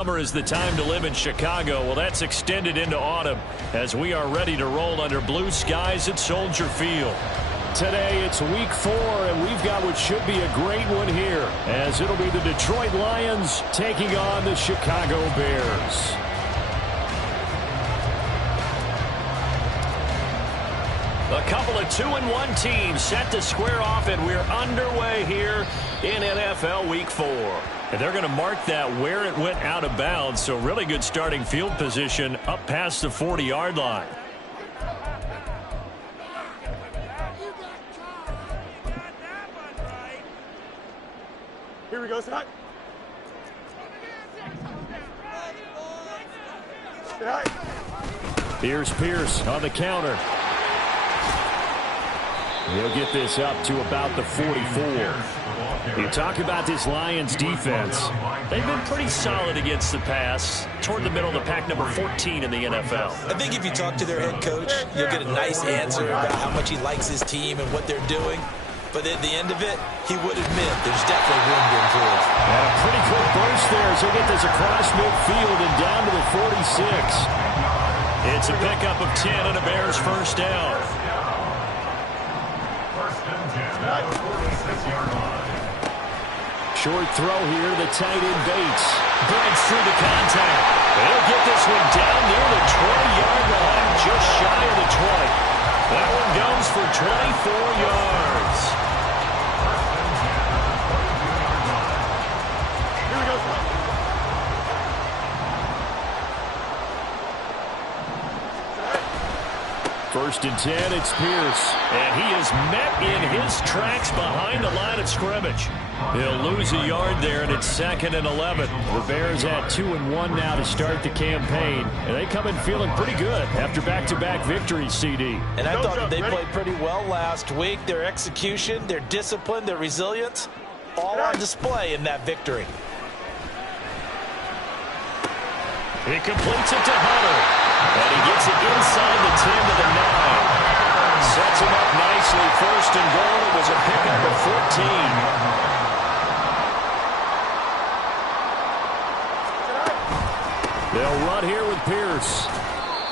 Summer is the time to live in Chicago. Well, that's extended into autumn as we are ready to roll under blue skies at Soldier Field. Today, it's week 4, and we've got what should be a great one here, as it'll be the Detroit Lions taking on the Chicago Bears. A couple of 2-1 teams set to square off, and we're underway here in NFL Week 4. And they're going to mark that where it went out of bounds, so really good starting field position up past the 40-yard line. Here we go, Scott. Here's Pierce on the counter. He'll get this up to about the 44. You talk about this Lions defense. They've been pretty solid against the pass, toward the middle of the pack, number 14 in the NFL. I think if you talk to their head coach, you'll get a nice answer about how much he likes his team and what they're doing. But at the end of it, he would admit there's definitely room to improve. And a pretty quick burst there as he'll get this across midfield and down to the 46. It's a pickup of 10 and a Bears first down. Short throw here, the tight end Bates. Breaks through the contact. They'll get this one down near the 20-yard line, just shy of the 20. That one goes for 24 yards. Here we go. First and 10, it's Pierce. And he is met in his tracks behind the line of scrimmage. He'll lose a yard there, and it's 2nd and 11. The Bears at 2-1 now to start the campaign. And they come in feeling pretty good after back-to-back victories, CD. And I thought that they played pretty well last week. Their execution, their discipline, their resilience, all on display in that victory. He completes it to Hunter. And he gets it inside the 10 to the 9. Sets him up nicely. First and goal. It was a pickup of 14. They'll run here with Pierce.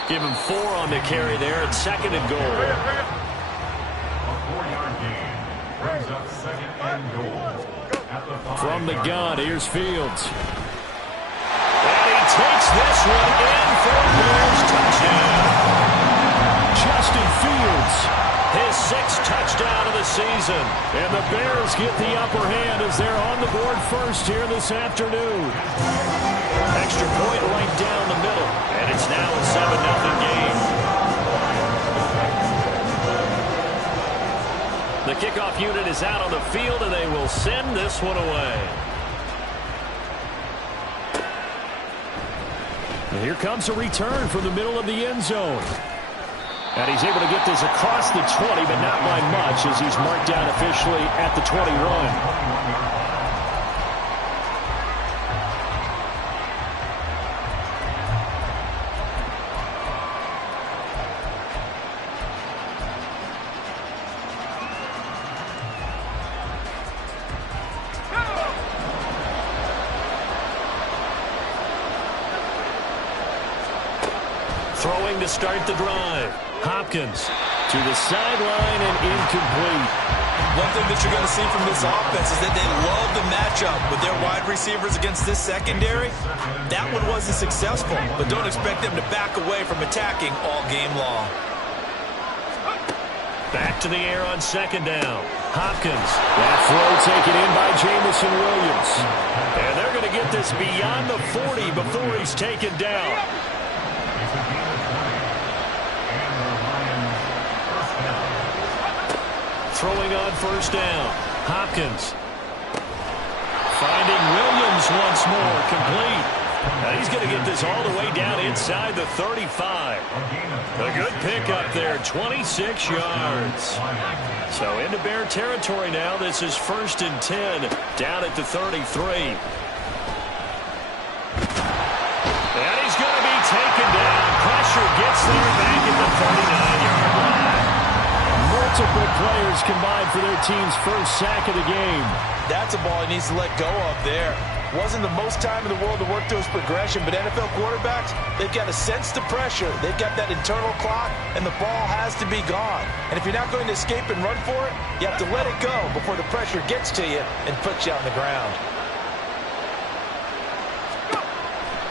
Give him 4 on the carry there at 2nd and goal. A 4-yard gain brings up 2nd and goal. At the 5. From the gun, here's Fields. Takes this one in for a Bears touchdown. Justin Fields, his 6th touchdown of the season. And the Bears get the upper hand as they're on the board first here this afternoon. Extra point right down the middle. And it's now a 7-0 game. The kickoff unit is out on the field, and they will send this one away. And here comes a return from the middle of the end zone. And he's able to get this across the 20, but not by much as he's marked down officially at the 21. Throwing to start the drive. Hopkins to the sideline and incomplete. One thing that you're going to see from this offense is that they love the matchup with their wide receivers against this secondary. That one wasn't successful, but don't expect them to back away from attacking all game long. Back to the air on 2nd down. Hopkins. That throw taken in by Jamison Williams. And they're going to get this beyond the 40 before he's taken down. Throwing on first down. Hopkins. Finding Williams once more. Complete. Now he's going to get this all the way down inside the 35. A good pickup there. 26 yards. So into Bear territory now. This is 1st and 10. Down at the 33. And he's going to be taken down. Pressure gets there back at the 39-yard line. Multiple players combined for their team's first sack of the game. That's a ball he needs to let go of there. Wasn't the most time in the world to work through his progression, but NFL quarterbacks, they've got to sense the pressure. They've got that internal clock, and the ball has to be gone. And if you're not going to escape and run for it, you have to let it go before the pressure gets to you and puts you on the ground.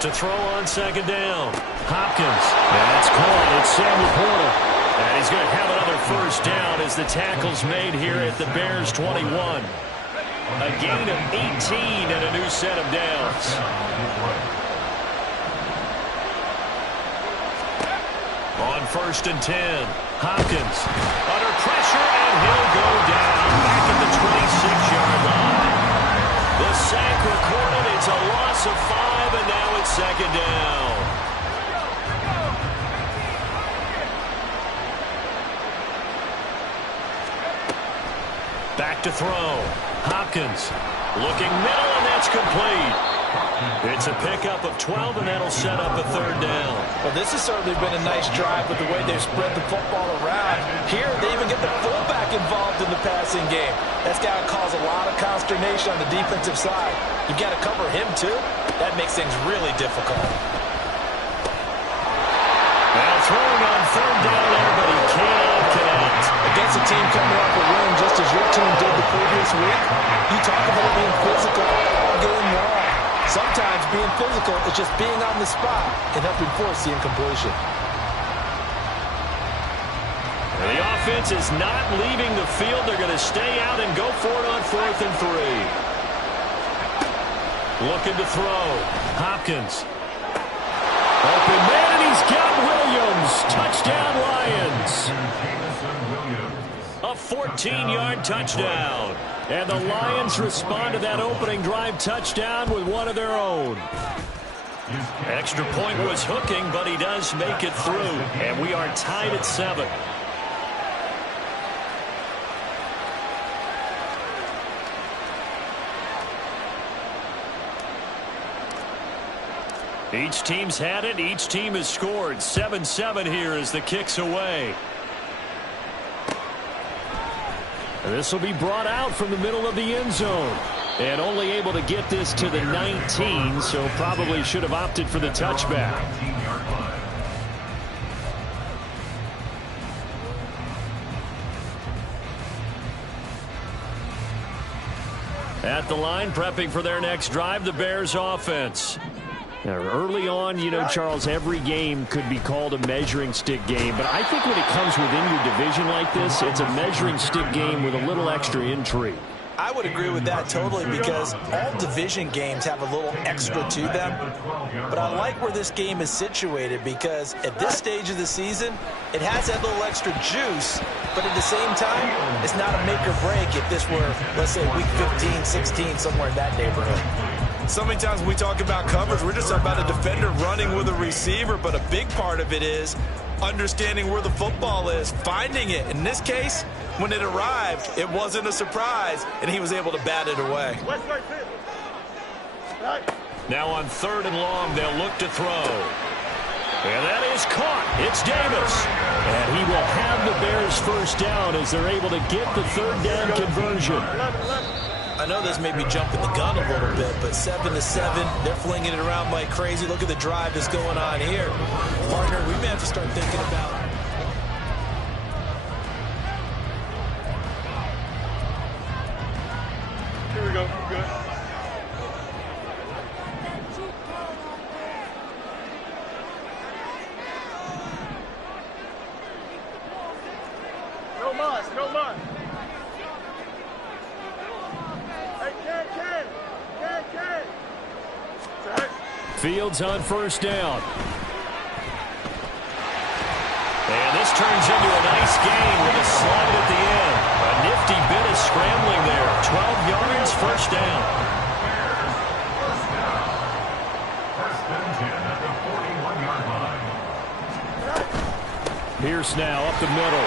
To throw on second down. Hopkins. That's caught. It's Sam Laporta. And he's going to have another first down as the tackle's made here at the Bears 21. A gain of 18 and a new set of downs. On 1st and 10. Hopkins under pressure, and he'll go down back at the 26-yard line. The sack recorded. It's a loss of 5, and now it's second down. Back to throw. Hopkins looking middle, and that's complete. It's a pickup of 12, and that'll set up a third down. Well, this has certainly been a nice drive with the way they've spread the football around. Here, they even get the fullback involved in the passing game. That's got to cause a lot of consternation on the defensive side. You've got to cover him, too. That makes things really difficult. Now throwing on third down there, but he cannot connect. Against a team coming off a win just as your team did the previous week, you talk about being physical all game long. Sometimes being physical is just being on the spot and helping force the incompletion. The offense is not leaving the field. They're going to stay out and go for it on 4th and 3. Looking to throw. Hopkins. Open man, and he's got Williams. Touchdown, Lions. A 14-yard touchdown. And the Lions respond to that opening drive touchdown with one of their own. Extra point was hooking, but he does make it through. And we are tied at 7. Each team's had it. Each team has scored. 7-7 here as the kick's away. And this will be brought out from the middle of the end zone. And only able to get this to the 19, so probably should have opted for the touchback. At the line, prepping for their next drive, the Bears offense. Now, early on, you know, Charles, every game could be called a measuring stick game. But I think when it comes within your division like this, it's a measuring stick game with a little extra intrigue. I would agree with that totally because all division games have a little extra to them. But I like where this game is situated because at this stage of the season, it has that little extra juice. But at the same time, it's not a make or break if this were, let's say, week 15, 16, somewhere in that neighborhood. So many times when we talk about coverage, we're just about a defender running with a receiver, but a big part of it is understanding where the football is, finding it. In this case, when it arrived, it wasn't a surprise, and he was able to bat it away. Now on 3rd and long, they'll look to throw. And that is caught. It's Davis. And he will have the Bears first down as they're able to get the third down conversion. I know this may be jumping the gun a little bit, but 7-7, they're flinging it around like crazy. Look at the drive that's going on here. Partner, we may have to start thinking about Here we go. Good. No mas, no mas. Fields on first down. And this turns into a nice gain with a slide at the end. A nifty bit of scrambling there. 12 yards, first down. Pierce now up the middle.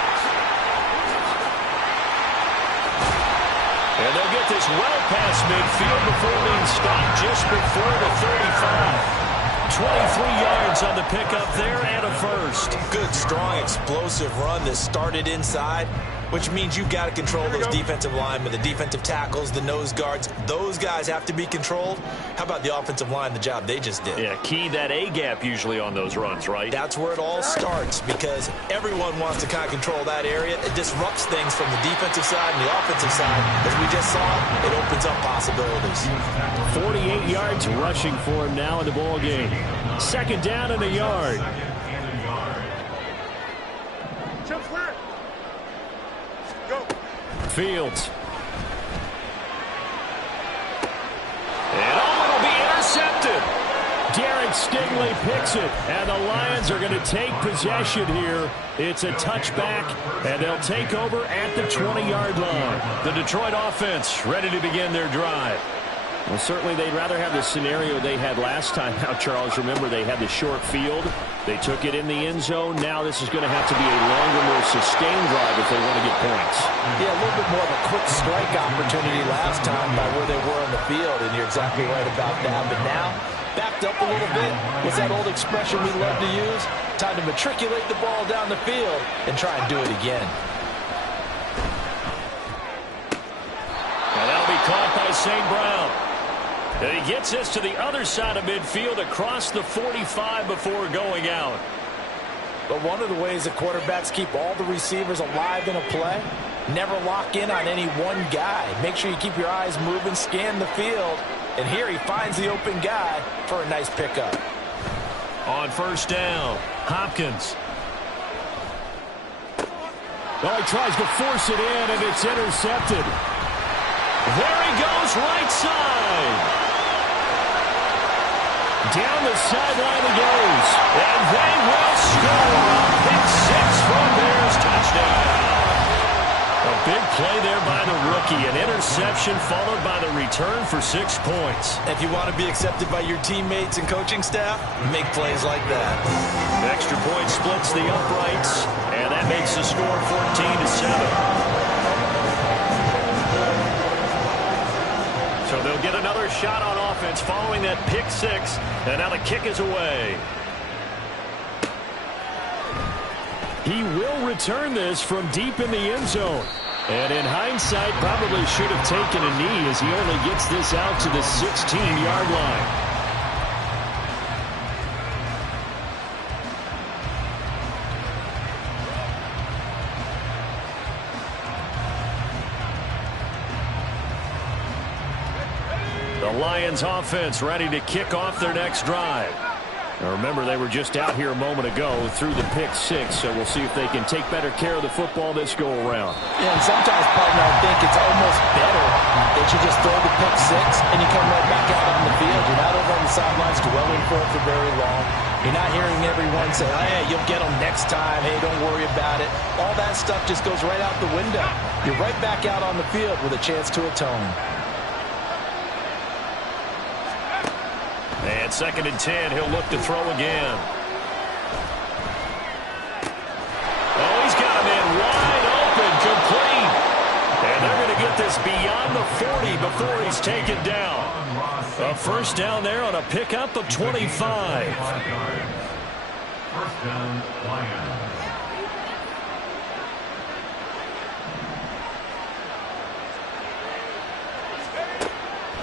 And they'll get this well past midfield before being stopped just before the 35. 23 yards on the pickup there and a first. Good, strong, explosive run that started inside. which means you've got to control those defensive linemen, the defensive tackles, the nose guards. Those guys have to be controlled. How about the offensive line, the job they just did? Yeah, key that A-gap usually on those runs, right? That's where it all starts, because everyone wants to kind of control that area. It disrupts things from the defensive side and the offensive side. As we just saw, it opens up possibilities. 48 yards rushing for him now in the ball game. Second down and a yard. Jump clear. Go. Fields. And it'll be intercepted. Derek Stingley picks it, and the Lions are going to take possession here. It's a touchback, and they'll take over at the 20-yard line. The Detroit offense ready to begin their drive. Well, certainly they'd rather have the scenario they had last time. Now, Charles, remember they had the short field. They took it in the end zone. Now this is going to have to be a longer, more sustained drive if they want to get points. Yeah, a little bit more of a quick strike opportunity last time by where they were on the field, and you're exactly right about that. But now, backed up a little bit. What's that old expression we love to use? Time to matriculate the ball down the field and try and do it again. Now that'll be caught by St. Brown. And he gets this to the other side of midfield across the 45 before going out. But one of the ways that quarterbacks keep all the receivers alive in a play, never lock in on any one guy. Make sure you keep your eyes moving, scan the field. And here he finds the open guy for a nice pickup. On first down, Hopkins. Well, he tries to force it in, and it's intercepted. There he goes, right side. Down the sideline he goes. And they will score. Pick six from Bears touchdown. A big play there by the rookie. An interception followed by the return for 6 points. If you want to be accepted by your teammates and coaching staff, make plays like that. Extra point splits the uprights, and that makes the score 14-7. So they'll get another shot on offense following that pick six, and now the kick is away. He will return this from deep in the end zone. And in hindsight, probably should have taken a knee as he only gets this out to the 16-yard line. The Lions offense ready to kick off their next drive. Now remember, they were just out here a moment ago through the pick six, so we'll see if they can take better care of the football this go around. Yeah, and sometimes, partner, I think it's almost better that you just throw the pick six and you come right back out on the field. You're not over on the sidelines dwelling for it for very long. You're not hearing everyone say, hey, you'll get them next time. Hey, don't worry about it. All that stuff just goes right out the window. You're right back out on the field with a chance to atone. And 2nd and 10, he'll look to throw again. Oh, he's got him in wide open, complete. And they're going to get this beyond the 40 before he's taken down. A first down there on a pickup of 25. First down, Lions.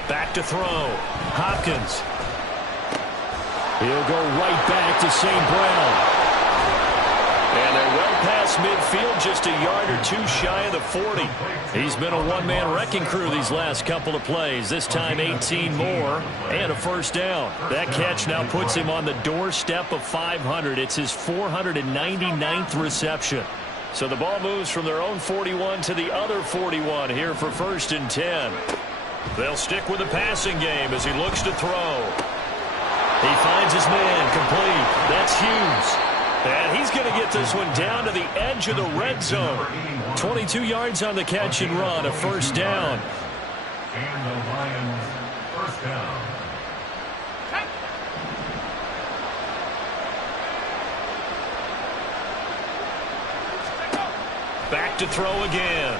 Back to throw. Hopkins. He'll go right back to St. Brown. And they're well past midfield, just a yard or two shy of the 40. He's been a one-man wrecking crew these last couple of plays. This time 18 more and a first down. That catch now puts him on the doorstep of 500. It's his 499th reception. So the ball moves from their own 41 to the other 41 here for 1st and 10. They'll stick with the passing game as he looks to throw. He finds his man complete. That's Hughes. And he's going to get this one down to the edge of the red zone. 22 yards on the catch and run, a first down. And the Lions, first down. Back to throw again.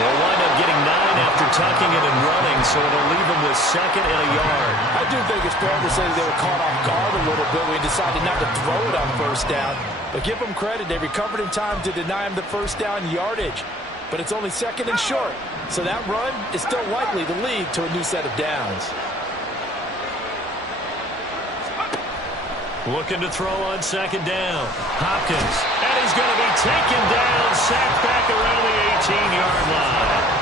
He'll wind up getting 9 after tucking it and running, so it'll leave him a 2nd and a yard. I do think it's fair to say they were caught off guard a little bit when he decided not to throw it on 1st down. But give them credit, they recovered in time to deny him the 1st down yardage. But it's only 2nd and short, so that run is still likely to lead to a new set of downs. Looking to throw on 2nd down. Hopkins, and he's going to be taken down, sacked back around the 18-yard line.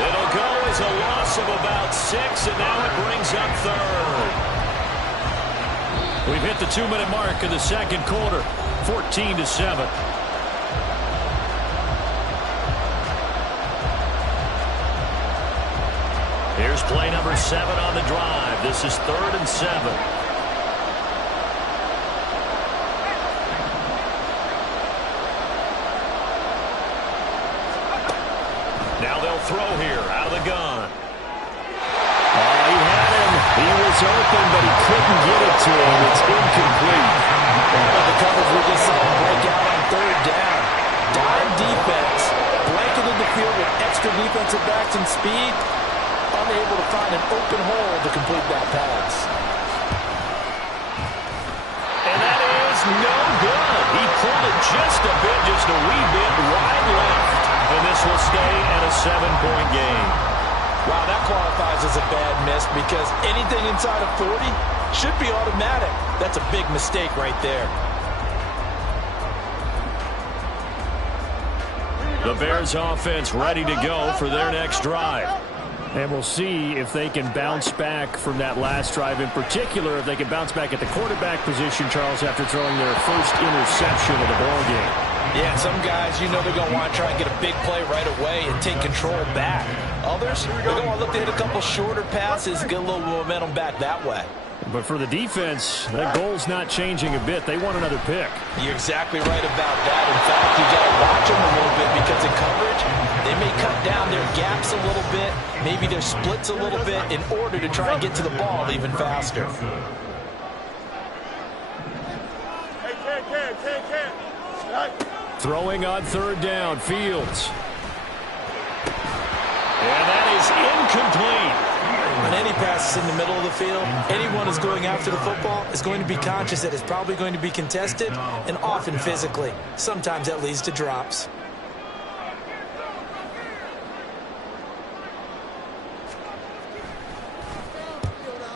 It'll go as a loss of about 6, and now it brings up 3rd. We've hit the 2-minute mark of the 2nd quarter, 14-7. Here's play number 7 on the drive. This is 3rd and 7. Now they'll throw here out of the gun. Oh, he had him. He was open, but he couldn't get it to him. It's incomplete. The coverage we just saw him break out on 3rd down. Dime defense. Blanketed the field with extra defensive backs and speed. Unable to find an open hole to complete that pass. And that is no good. He pulled it just a wee bit wide left. And this will stay at a 7-point game. Wow, that qualifies as a bad miss because anything inside of 40 should be automatic. That's a big mistake right there. The Bears offense ready to go for their next drive. And we'll see if they can bounce back from that last drive. In particular, if they can bounce back at the quarterback position, Charles, after throwing their first interception of the ballgame. Yeah, some guys, you know they're going to want to try and get a big play right away and take control back. Others, they're going to want to look to hit a couple shorter passes, get a little momentum back that way. But for the defense, that goal's not changing a bit. They want another pick. You're exactly right about that. In fact, you got to watch them a little bit because in coverage, they may cut down their gaps a little bit, maybe their splits a little bit in order to try and get to the ball even faster. Throwing on 3rd down, Fields. And that is incomplete. When any pass is in the middle of the field, anyone who's going after the football is going to be conscious that it's probably going to be contested and often physically. Sometimes that leads to drops.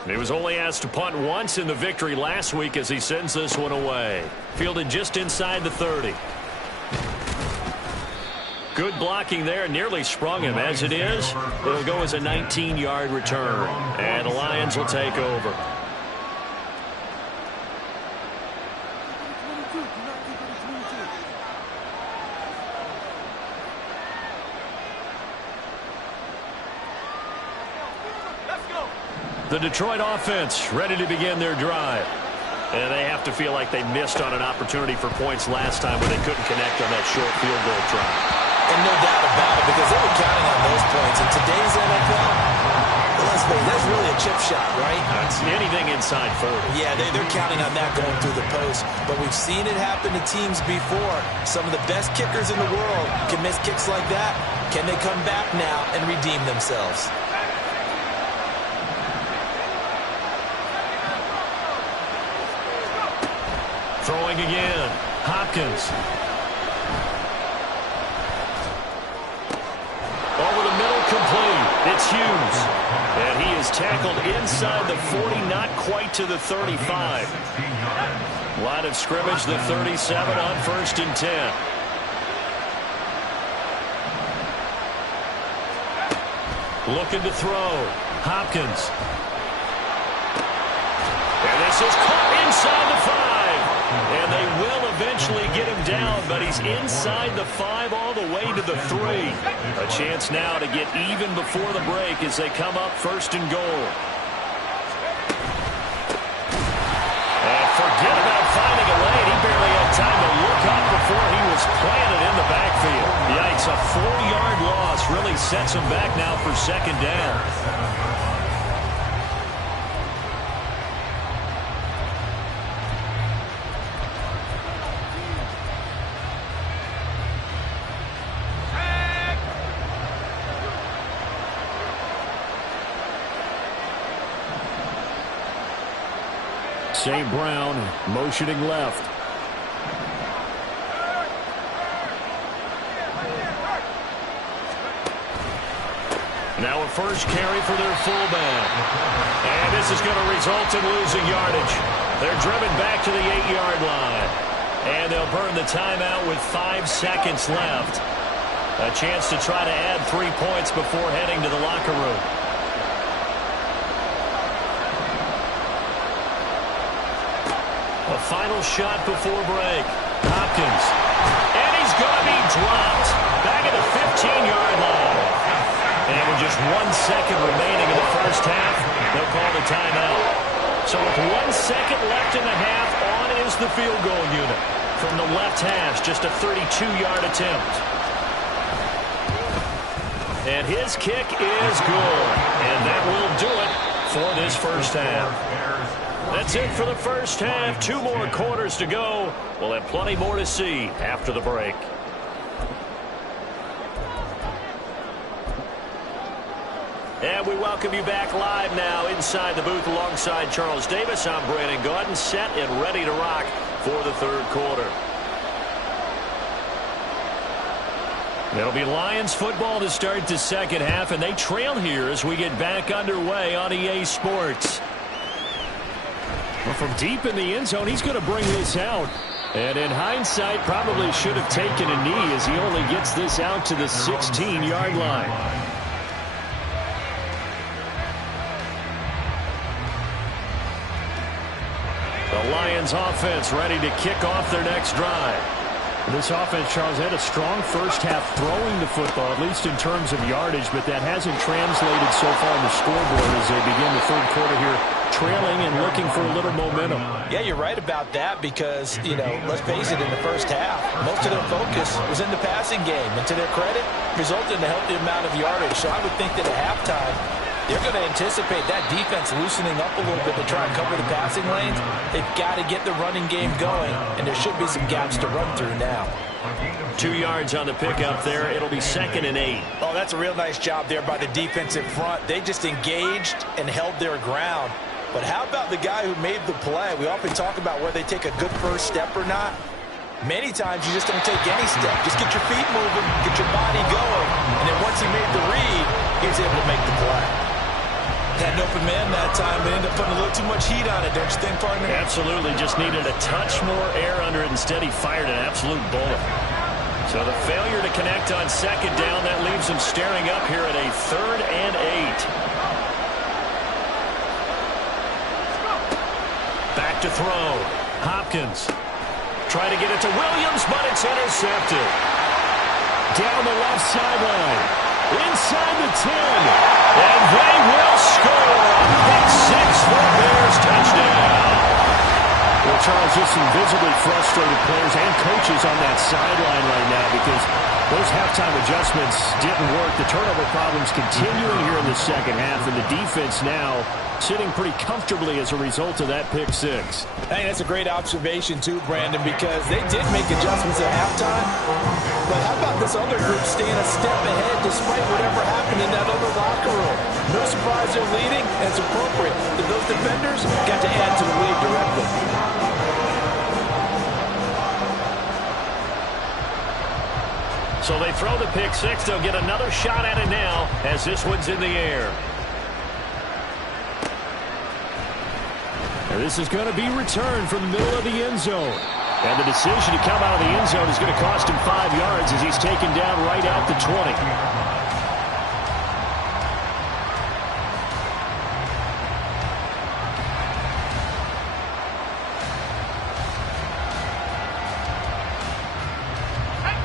He was only asked to punt once in the victory last week as he sends this one away. Fielded just inside the 30. Good blocking there, nearly sprung him. As it is, it'll go as a 19-yard return. And the Lions will take over. The Detroit offense ready to begin their drive. And they have to feel like they missed on an opportunity for points last time when they couldn't connect on that short field goal try. And no doubt about it, because they were counting on those points. In today's NFL, let's face it, that's really a chip shot, right? That's anything inside 40. Yeah, they're counting on that going through the post. But we've seen it happen to teams before. Some of the best kickers in the world can miss kicks like that. Can they come back now and redeem themselves? Throwing again. Hopkins. Over the middle, complete. It's Hughes. And he is tackled inside the 40, not quite to the 35. Line of scrimmage, the 37 on 1st and 10. Looking to throw. Hopkins. And this is caught inside the 5. And they will eventually get him down, but he's inside the 5 all the way to the 3. A chance now to get even before the break as they come up 1st and goal. And forget about finding a lane. He barely had time to look up before he was planted in the backfield. Yikes, a 4-yard loss really sets him back now for 2nd down. St. Brown motioning left. Now a first carry for their fullback. And this is going to result in losing yardage. They're driven back to the 8-yard line. And they'll burn the timeout with 5 seconds left. A chance to try to add 3 points before heading to the locker room. A final shot before break. Hopkins. And he's going to be dropped. Back at the 15-yard line. And with just 1 second remaining in the first half, they'll call the timeout. So with 1 second left in the half, on is the field goal unit. From the left hash, just a 32-yard attempt. And his kick is good. And that will do it for this first half. That's it for the first half. 2 more quarters to go. We'll have plenty more to see after the break. And we welcome you back live now inside the booth alongside Charles Davis. I'm Brandon Gaudin, set and ready to rock for the third quarter. It'll be Lions football to start the second half, and they trail here as we get back underway on EA Sports. Well, from deep in the end zone, he's going to bring this out. And in hindsight, probably should have taken a knee as he only gets this out to the 16-yard line. The Lions offense ready to kick off their next drive. This offense, Charles, had a strong first half throwing the football, at least in terms of yardage, but that hasn't translated so far on the scoreboard as they begin the third quarter here, trailing and looking for a little momentum. Yeah, you're right about that because, let's face it, in the first half, most of their focus was in the passing game. And to their credit, resulted in a healthy amount of yardage. So I would think that at halftime, they're going to anticipate that defense loosening up a little bit to try and cover the passing lanes. They've got to get the running game going, and there should be some gaps to run through now. 2 yards on the pickup there. It'll be 2nd and 8. Oh, that's a real nice job there by the defensive front. They just engaged and held their ground. But how about the guy who made the play? We often talk about where they take a good first step or not. Many times you just don't take any step. Just get your feet moving, get your body going, and then once he made the read, he was able to make the play. Had an open man that time, but ended up putting a little too much heat on it, don't you think, partner? Absolutely. Just needed a touch more air under it. Instead, he fired an absolute bullet. So the failure to connect on 2nd down, that leaves him staring up here at a 3rd and 8. Back to throw. Hopkins. Trying to get it to Williams, but it's intercepted. Down the left sideline. Inside the 10. And they will score. Pick 6 for Bears touchdown. Well, Charles, just some visibly frustrated players and coaches on that sideline right now because those halftime adjustments didn't work. The turnover problems continuing here in the second half, and the defense now sitting pretty comfortably as a result of that pick 6. I think that's a great observation too, Brandon, because they did make adjustments at halftime. But how about this other group staying a step ahead despite whatever happened in that other locker room? No surprise they're leading, and it's appropriate that those defenders got to add to the lead directly. So they throw the pick 6. They'll get another shot at it now as this one's in the air. And this is going to be returned from the middle of the end zone. And the decision to come out of the end zone is going to cost him 5 yards as he's taken down right at the 20.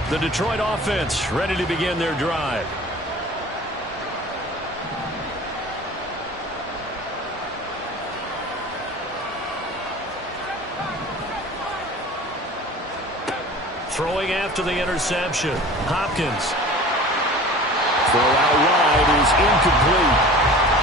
The Detroit offense ready to begin their drive. Throwing after the interception. Hopkins. Throw out wide is incomplete.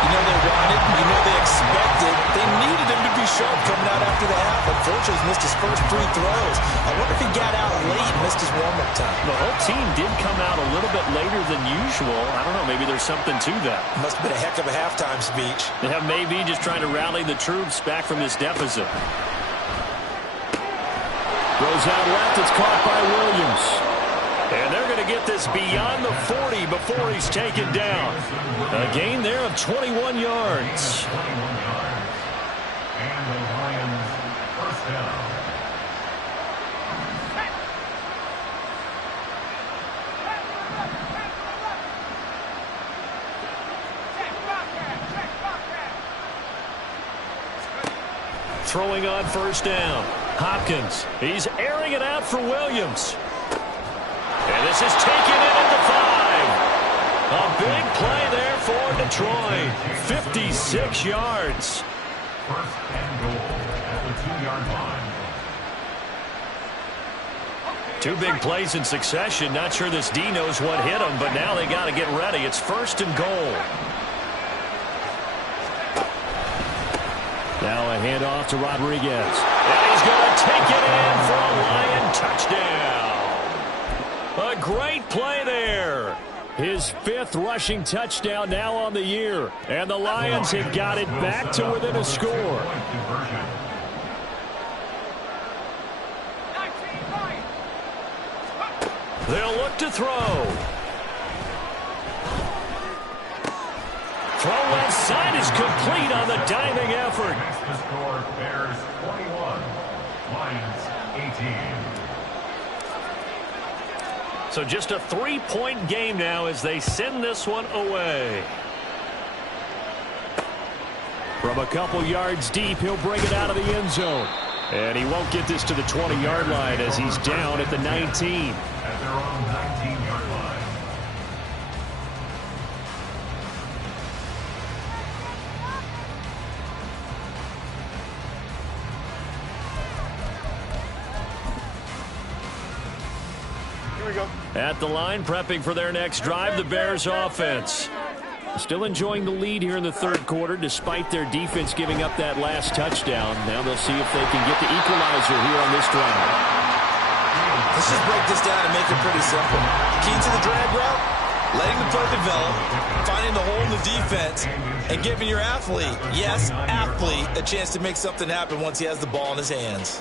You know they wanted, you know they expected. They needed him to be sharp coming out after the half. has missed his first 3 throws. I wonder if he got out late and missed his warm-up time. The whole team did come out a little bit later than usual. I don't know, maybe there's something to that. Must have been a heck of a halftime speech. Yeah, maybe just trying to rally the troops back from this deficit. Throws out left, it's caught by Williams. And they're going to get this beyond the 40 before he's taken down. A gain there of 21 yards. And the Lions first down. Throwing on first down. Hopkins, he's airing it out for Williams. And this is taken in at the 5. A big play there for Detroit. 56 yards. First and goal at the 2-yard line. 2 big plays in succession. Not sure this D knows what hit him, but now they got to get ready. It's first and goal. Now a handoff to Rodriguez. And he's going to take it in for a Lion touchdown. A great play there. His 5th rushing touchdown now on the year. And the Lions have got it back to within a score. They'll look to throw. Throw left side is complete on the diving effort. The score, Bears 21, Lions 18. So just a 3-point game now as they send this one away. From a couple yards deep, he'll bring it out of the end zone. And he won't get this to the 20-yard line as he's down at the 19. At their own 19-yard line. At the line, prepping for their next drive, the Bears offense. Still enjoying the lead here in the 3rd quarter, despite their defense giving up that last touchdown. Now they'll see if they can get the equalizer here on this drive. Let's just break this down and make it pretty simple. Key to the drag route, letting the play develop, finding the hole in the defense, and giving your athlete, yes, athlete, a chance to make something happen once he has the ball in his hands.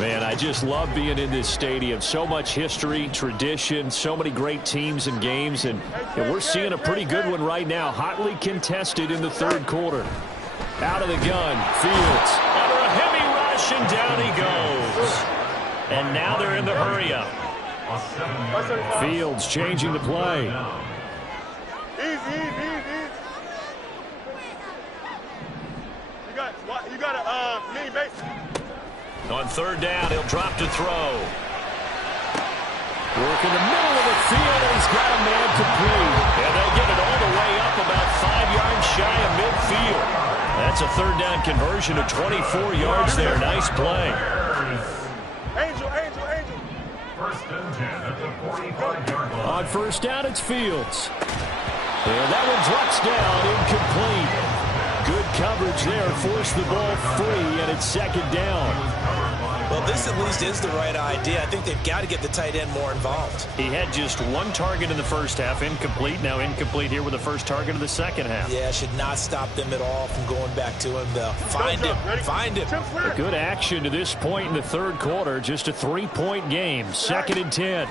Man, I just love being in this stadium. So much history, tradition, so many great teams and games, and we're seeing a pretty good one right now. Hotly contested in the 3rd quarter. Out of the gun, Fields. Under a heavy rush, and down he goes. And now they're in the hurry-up. Fields changing the play. Easy. You got a mini base. On 3rd down, he'll drop to throw. Work in the middle of the field, and he's got a man complete. And they'll get it all the way up about 5 yards shy of midfield. That's a 3rd down conversion of 24 yards there. Nice play. Angel. First and 10 at the 45-yard line. On 1st down, it's Fields. And that one drops down, incomplete. Good coverage there, forced the ball free, and it's 2nd down. Well, this at least is the right idea. I think they've got to get the tight end more involved. He had just 1 target in the 1st half, incomplete. Now incomplete here with the 1st target of the 2nd half. Yeah, should not stop them at all from going back to him, though. Find him. A good action to this point in the 3rd quarter. Just a 3-point game. 2nd and 10.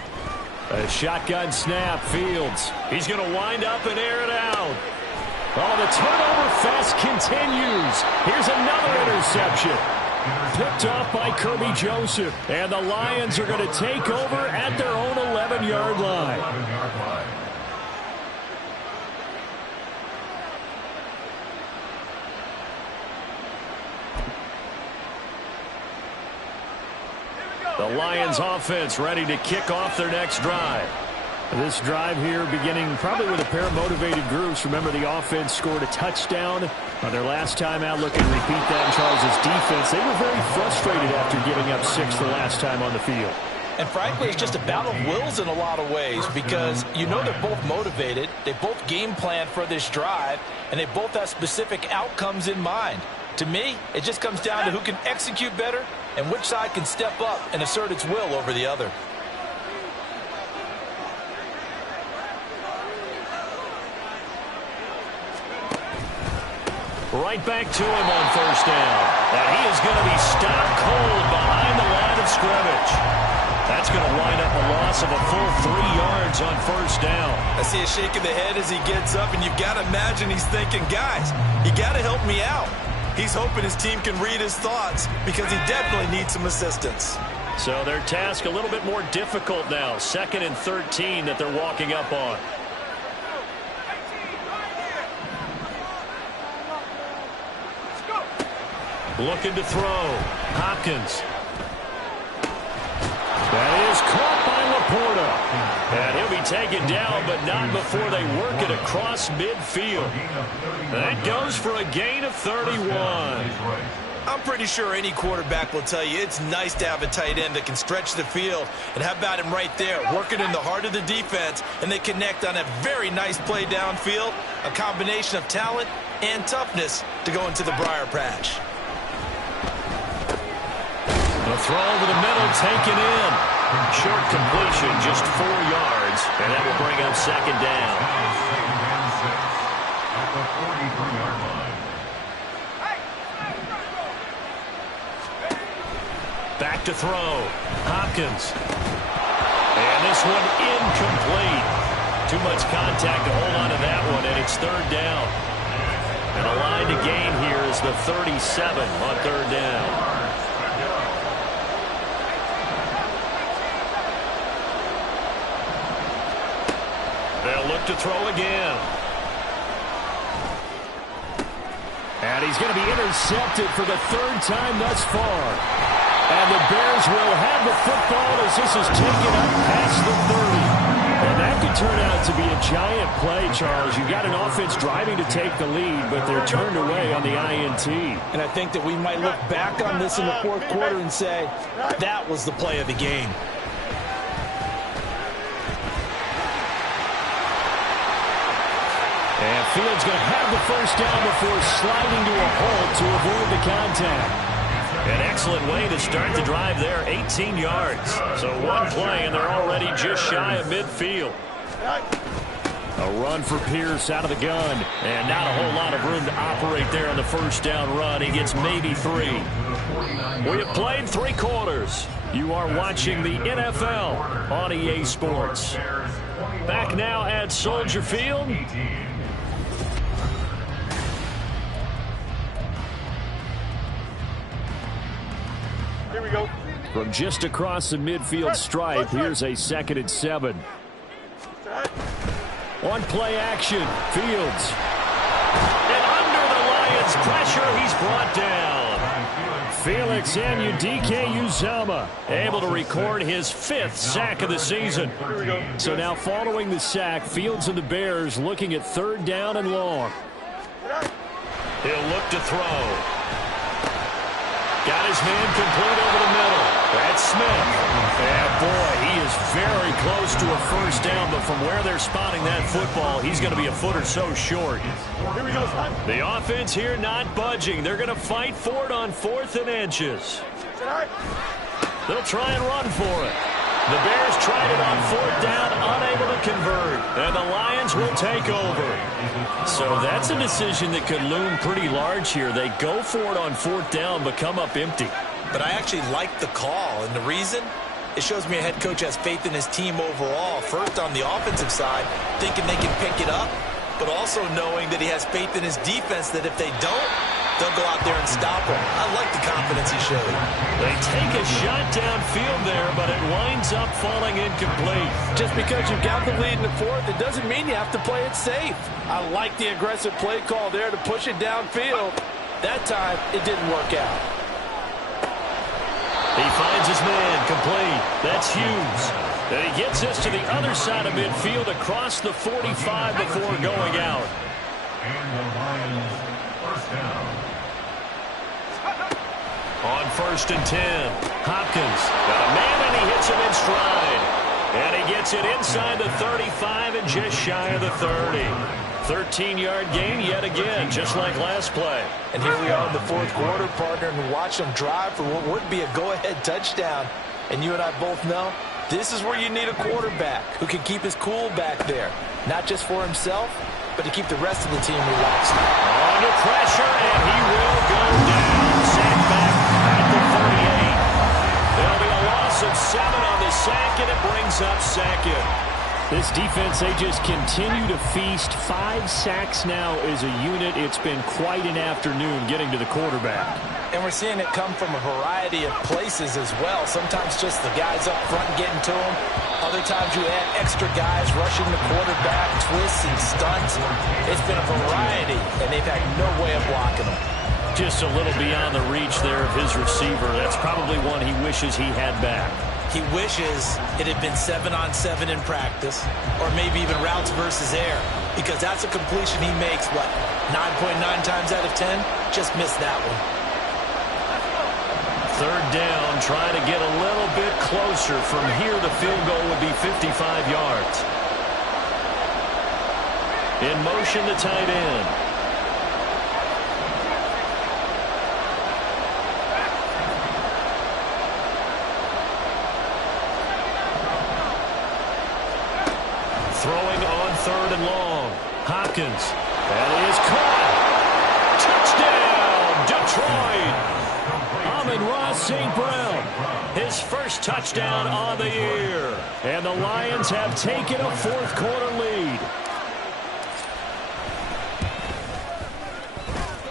A shotgun snap, Fields. He's going to wind up and air it out. Oh, the turnover fest continues. Here's another interception. Picked off by Kirby Joseph. And the Lions are going to take over at their own 11-yard line. The Lions offense ready to kick off their next drive. This drive here beginning probably with a pair of motivated groups. Remember, the offense scored a touchdown on their last time out. Looking to repeat that in Charles' defense. They were very frustrated after giving up 6 the last time on the field. And frankly, it's just a battle of wills in a lot of ways because you know they're both motivated. They both game plan for this drive, and they both have specific outcomes in mind. To me, it just comes down to who can execute better and which side can step up and assert its will over the other. Right back to him on first down. And he is going to be stopped cold behind the line of scrimmage. That's going to wind up a loss of a full 3 yards on first down. I see a shake of the head as he gets up, and you've got to imagine he's thinking, guys, you got to help me out. He's hoping his team can read his thoughts because he definitely needs some assistance. So their task a little bit more difficult now. 2nd and 13 that they're walking up on. Looking to throw. Hopkins. That is caught by Laporta. And he'll be taken down, but not before they work it across midfield. That goes for a gain of 31. I'm pretty sure any quarterback will tell you it's nice to have a tight end that can stretch the field. And how about him right there, working in the heart of the defense, and they connect on a very nice play downfield, a combination of talent and toughness to go into the briar patch. The throw over the middle, taken in. Short completion, just 4 yards, and that will bring up 2nd down. At the 43-yard line. Back to throw. Hopkins. And this one incomplete. Too much contact to hold on to that one, and it's 3rd down. And a line to gain here is the 37 on 3rd down. They'll look to throw again. And he's going to be intercepted for the 3rd time thus far. And the Bears will have the football as this is taken up past the 30. And that could turn out to be a giant play, Charles. You've got an offense driving to take the lead, but they're turned away on the INT. And I think that we might look back on this in the 4th quarter and say, that was the play of the game. And Fields going to have the first down before sliding to a halt to avoid the contact. An excellent way to start the drive there, 18 yards. So one play, and they're already just shy of midfield. A run for Pierce out of the gun, and not a whole lot of room to operate there on the first down run. He gets maybe 3. We have played 3 quarters. You are watching the NFL on EA Sports. Back now at Soldier Field. Here we go. From just across the midfield stripe, here's a 2nd and 7. On play action, Fields. And under the Lions' pressure, he's brought down. Felix Anudike-Uzomah able to record his 5th sack of the season. So now following the sack, Fields and the Bears looking at 3rd down and long. He'll look to throw. Got his man complete over the middle. That's Smith. And boy, he is very close to a first down, but from where they're spotting that football, he's going to be a foot or so short. Here we go, son. The offense here not budging. They're going to fight for it on 4th and inches. They'll try and run for it. The Bears tried it on 4th down, unable to convert. And the Lions will take over. So that's a decision that could loom pretty large here. They go for it on 4th down, but come up empty. But I actually like the call, and the reason? It shows me a head coach has faith in his team overall. First, on the offensive side, thinking they can pick it up, but also knowing that he has faith in his defense that if they don't, they'll go out there and stop him. I like the confidence he showed. They take a shot downfield there, but it winds up falling incomplete. Just because you've got the lead in the 4th, it doesn't mean you have to play it safe. I like the aggressive play call there to push it downfield. That time, it didn't work out. He finds his man complete. That's Hughes. And he gets this to the other side of midfield across the 45 before going out. And the Lions first down. On 1st and 10, Hopkins got a man and he hits him in stride. And he gets it inside the 35 and just shy of the 30. 13-yard gain yet again, just like last play. And here we are in the fourth quarter, partner, and watch them drive for what would be a go-ahead touchdown. And you and I both know this is where you need a quarterback who can keep his cool back there, not just for himself, but to keep the rest of the team relaxed. Under pressure, and he will go down. Sacked back at the 38. There'll be a loss of 7 on the sack, and it brings up second. This defense, they just continue to feast. 5 sacks now as a unit. It's been quite an afternoon getting to the quarterback. And we're seeing it come from a variety of places as well. Sometimes just the guys up front getting to him. Other times you add extra guys rushing the quarterback, twists and stunts. It's been a variety, and they've had no way of blocking him. Just a little beyond the reach there of his receiver. That's probably one he wishes he had back. He wishes it had been 7-on-7 in practice, or maybe even routes versus air, because that's a completion he makes, what, 9.9 times out of 10? Just missed that one. Third down, trying to get a little bit closer. From here, the field goal would be 55 yards. In motion, the tight end. Throwing on third and long. Hopkins. That is caught. Touchdown, Detroit. Amon-Ra St. Brown, his first touchdown on the year. And the Lions have taken a fourth quarter lead.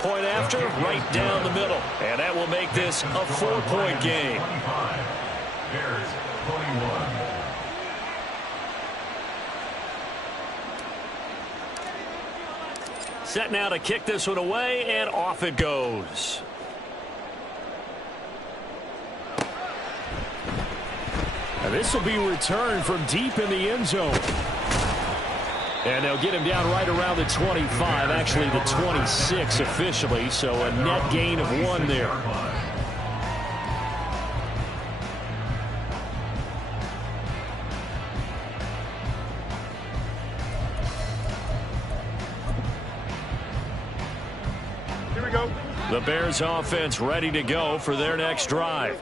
Point after, right down the middle. And that will make this a 4-point game. Bears 21. Set now to kick this one away, and off it goes. And this will be returned from deep in the end zone. And they'll get him down right around the 25, actually the 26 officially, so a net gain of 1 there. The Bears offense ready to go for their next drive.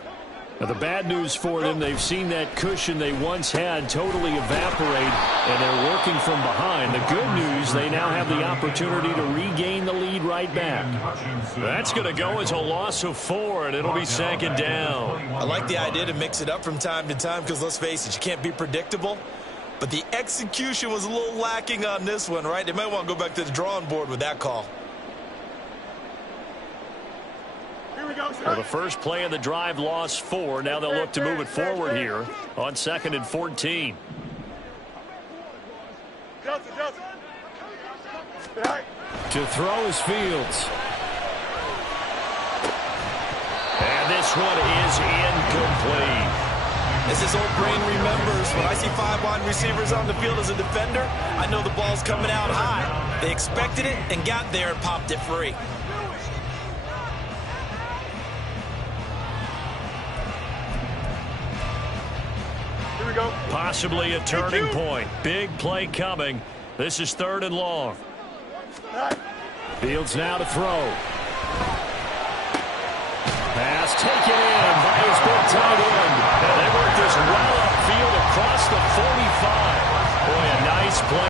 Now, the bad news for them, they've seen that cushion they once had totally evaporate, and they're working from behind. The good news, they now have the opportunity to regain the lead right back. That's going to go as a loss of 4, and it'll be second down. I like the idea to mix it up from time to time because, let's face it, you can't be predictable. But the execution was a little lacking on this one, right? They might want to go back to the drawing board with that call. Well, the first play of the drive lost 4. Now they'll look to move it forward here on 2nd and 14. To throw is Fields. And this one is incomplete. As his old brain remembers, when I see 5 wide receivers on the field as a defender, I know the ball's coming out high. They expected it and got there and popped it free. Possibly a turning point. Big play coming. This is 3rd and long. Fields now to throw. Pass taken in by his big tight end. And they work this well upfield across the 45. Boy, a nice play.